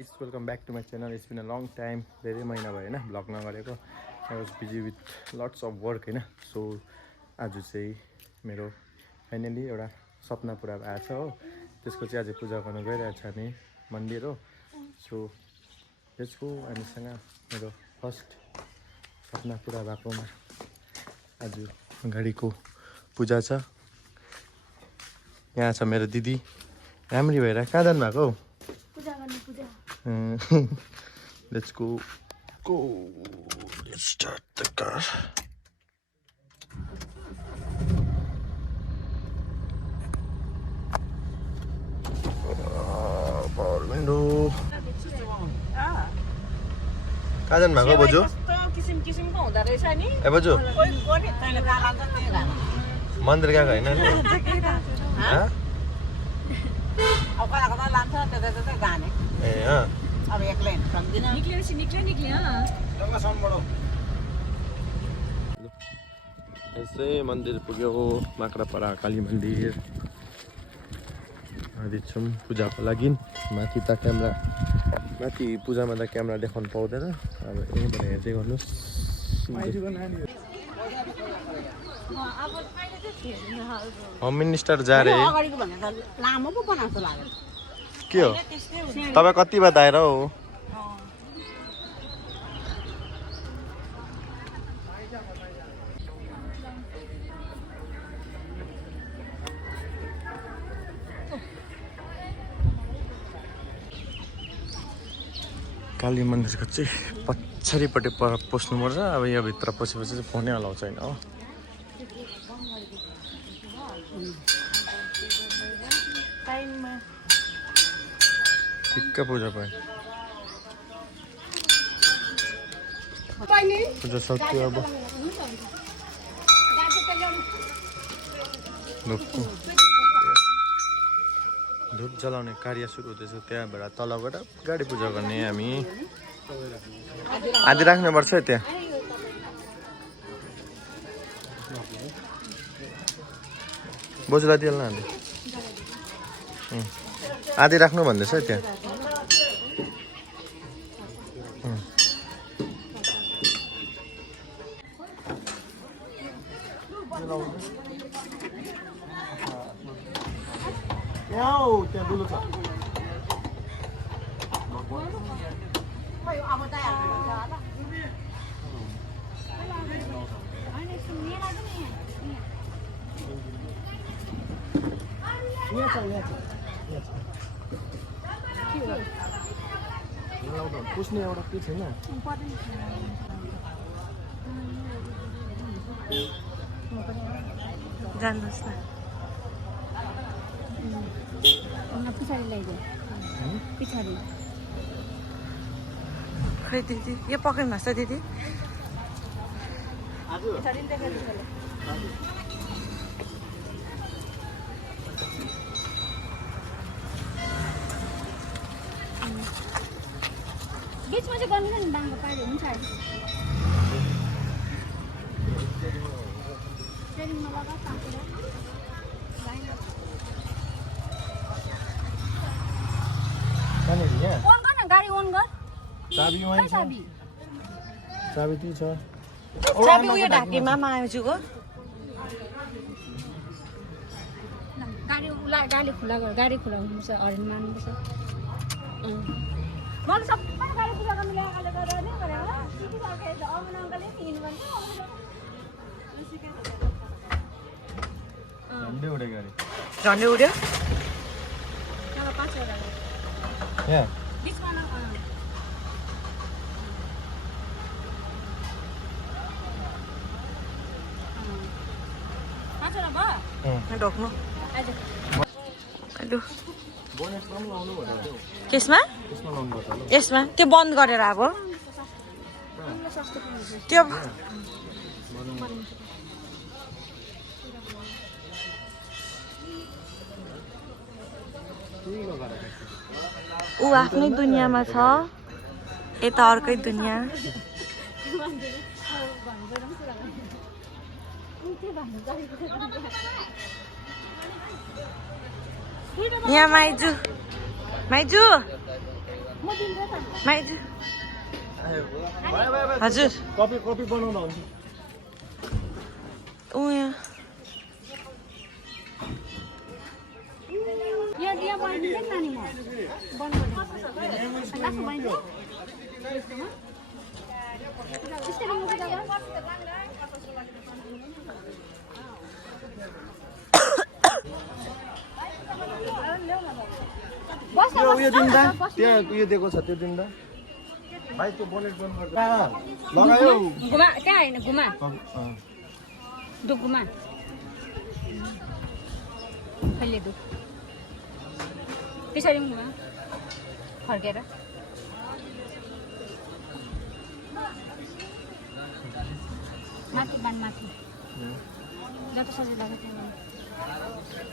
Welcome back to my channel. It's been a long time. धेरै महिना भयो होइन भ्लग नगरेको. I was busy with lots of work होइन. सो आज चाहिँ मेरो फाइनली एउटा सपना पुरा भएको छ हो. त्यसको चाहिँ आज पूजा गर्नु गइरहेको छ हामी मन्दिर हो. सो त्यसको हामीसँग मेरो फर्स्ट सपना पुरा भएकोमा आज अगाडिको पूजा छ. यहाँ छ मेरो दिदी राम्री भएर कहाँ जानु भएको हौ? Let's go. Let's start the car. Power window. कहाँ जानु भएको बोजू? किसिमको हुँदो रहेछ नि. ए बोजू मन्दिर गएको होइन नि? ए अँ अब एक्लै सक्दिन. निक्ल्यो यसै मन्दिर पुग्यो. माक्रापाडा काली मन्दिर आदिछौँ पूजाको लागि. माथि त क्यामेरा माथि पूजामा त क्यामेरा देखाउनु पाउँदैन. अब यहीँबाट हेर्दै गर्नुहोस्. होम मिनिस्टर जा रे. लामो पो बनाएको लाग्यो. के हो तपाईँ कति बताएर हो? काली मन्दिरको चाहिँ पछाडिपट्टि पस्नुपर्छ. अब यो भित्र पसेपछि चाहिँ फोनै अलाउ छैन हो. ठिक्क पूजा पाएँ. पूजा सक्यो. अब धुप जलाउने कार्य सुरु हुँदैछ. त्यहाँबाट तलबाट गाडी पूजा गर्ने हामी. आदि राख्नुपर्छ त्यहाँ. बोजूलाई दिएला आदि. आदि राख्नु भन्दैछ त्यहाँ. त्यहाँ दुलो छ. पुस्ने एउटा के छैन. जान्नुहोस् न. पछाडि ल्याइदियो. पछाडि खै दिदी यो पक्रिनुहोस् त दिदी. बिचमा चाहिँ गर्नु नि बाङ्गो पाइयो हुन्छ. गाडी ओन गर. चाबी वहीँ छ. चाबी त्यही छ. चाबी उयो ढाकीमा माजुको. गाडी खुला गर. गाडी खुला हुनुपर्छ. हरिण मान्नुपर्छ. मैले सबै गाडी पूजा गर्नु ल्याएकोले गर्दा नि गरेर सिकिसकेछ. अमन अङ्कलले हिँड्नु भन्छ. झन्डै उड्यो गाडी. झन्डै उड्यो. यहाँ 5 वटा. यहाँ बिचमा न. ढोक्नु केसमा यसमा त्यो बन्द गरेर अब त्यो ऊ आफ्नै दुनियाँमा छ. यता अर्कै दुनियाँ. यहाँ माइजू माइजू म हजुर कपी बनाउँदा हुन्छ ऊ यहाँ यहाँ बनाइदिन्छ नि नानी म बन्द गरिदिन्छु लास्ट बनाइदिन्छ उयो दिँदा त्यहाँ उयो दिएको छ त्यो दिँदा भाइ त्यो बोनेट बन्द गर्दा लगायो घुमा त्यहाँ होइन घुमा घुमा कहिले दुख पछाडि घुमा फर्केर माथि बान माथि जति सजिलो लाग्छ त्यहाँ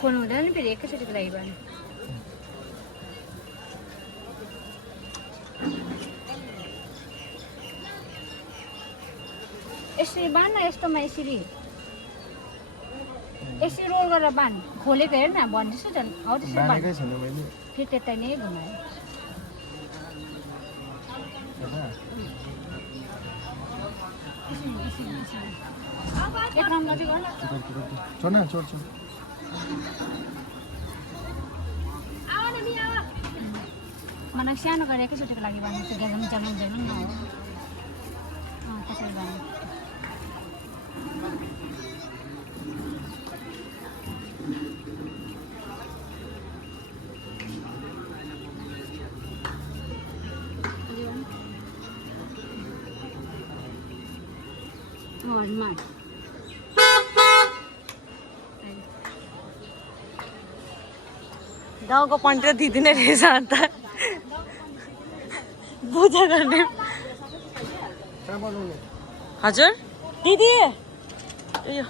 खोल्नु हुँदैन नि फेरि एकैचोटिको लागि बान यसरी बान न यस्तोमा यसरी यसरी रोल गरेर बान खोलेको हेर न भन्दैछु झन् हौ त्यसरी बान फेरि त्यतै नै घुमायो एक राउन्ड चाहिँ गर्न मलाई सानो गरेर एकैचोटिको लागि बाँध्नु गेलौँ चलाउँ न हो त्यसरी बाँध्नु गाउँको पन्टी त दिँदैन रहेछ अन्त पूजा गर्ने हजुर दिदी यो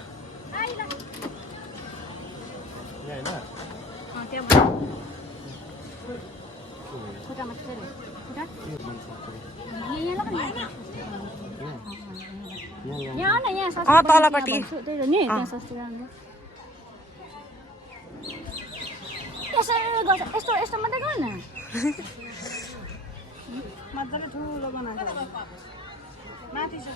तलपट्टि यस्तो यस्तो मात्रै गर न मजाले ठुलो बनाएको माथि छ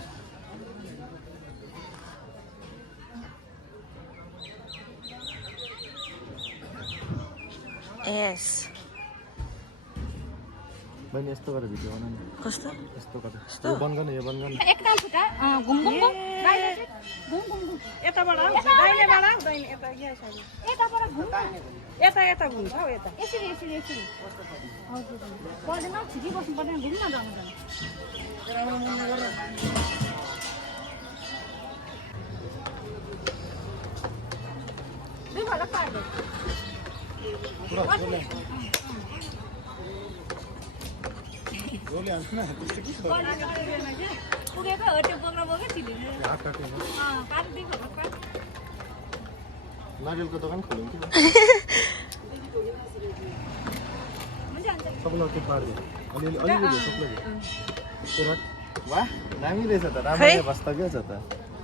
यस बहिनी यस्तो गरेर भिडियो बनाउनु कस्तो यस्तो गरेर यो बन्द गर्ने यो बन्द गर्ने एकदम फुटा घुम घुम घुम घुम घुम घुम यताबाट दाहिनेबाट दाहिने यता यहाँ साइड यताबाट घुम यता यता घुम्छ हौ यता यसरी यसरी यसरी हजुर पर्दैन छिटी बस्नु पर्दैन घुम्न जानु जानु दुई भाग पार्दै रोले हाल्छ न त्यस्तो के छ पुगेको हो त्यो बोक्रा बोक्यो छिले नारियलको दोकान खोल्यौँ कि सबैलाई त्यो पारिदियो अलिअलि अलिअलि सबैले वाह दामी रहेछ त राम्रो बस्ता के छ त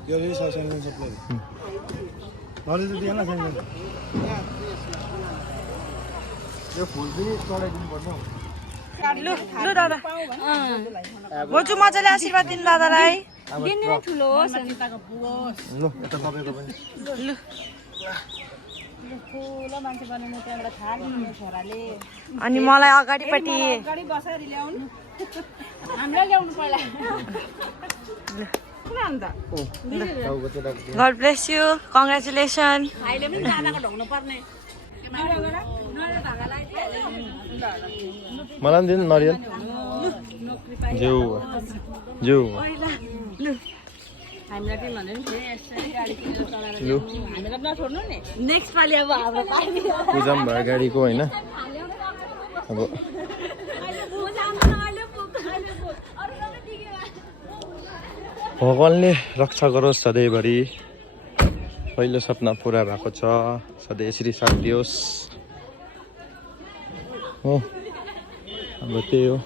यो रहेछ साइन्स सबैले नलेज दिएन साइन्स यो फुल पनि चढाइदिनु पर्छ लु लु दादा बोजू मजाले आशीर्वाद दिनु दादालाई दिनु ठुलो होस् लु यता तपाईँको पनि लु ठुलो मान्छे बनाउनु त्यहाँबाट थाहा दिने छोराले अनि मलाई अगाडिपट्टि अगाडि बसेर ल्याउनु हामीलाई ल्याउनु पहिला किन अन्त गड ब्लेस यु कङ्ग्रेचुलेसन भाइले पनि दादाको ढोग्नु पर्ने मलाई पनि दिनु नरियल ज्यू ज्यू हामीलाई के भन्यो नि यसरी गाडी किनेर चलाएर लु हामीलाई नछोड्नु नि नेक्स्ट पालि अब हाम्रो पालि पूजा पनि भयो गाडीको होइन अब भगवान्ले रक्षा गरोस् सधैँभरि पहिलो सपना पुरा भएको छ सधैँ यसरी साथ दियोस् हो अब त्यही हो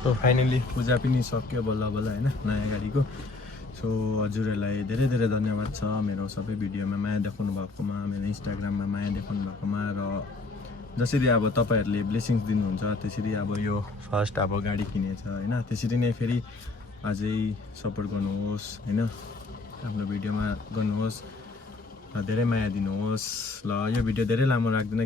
सो फाइनली पूजा पनि सक्यो बल्ल बल्ल होइन नयाँ गाडीको सो हजुरहरूलाई धेरै धेरै धन्यवाद छ मेरो सबै भिडियोमा माया देखाउनु भएकोमा मेरो इन्स्टाग्राममा माया देखाउनु भएकोमा र जसरी अब तपाईँहरूले ब्लेसिङ्स दिनुहुन्छ त्यसरी अब यो फर्स्ट अब गाडी किनेछ होइन त्यसरी नै फेरि अझै सपोर्ट गर्नुहोस् होइन आफ्नो भिडियोमा गर्नुहोस् र धेरै माया दिनुहोस् ल यो भिडियो धेरै लामो राख्दैन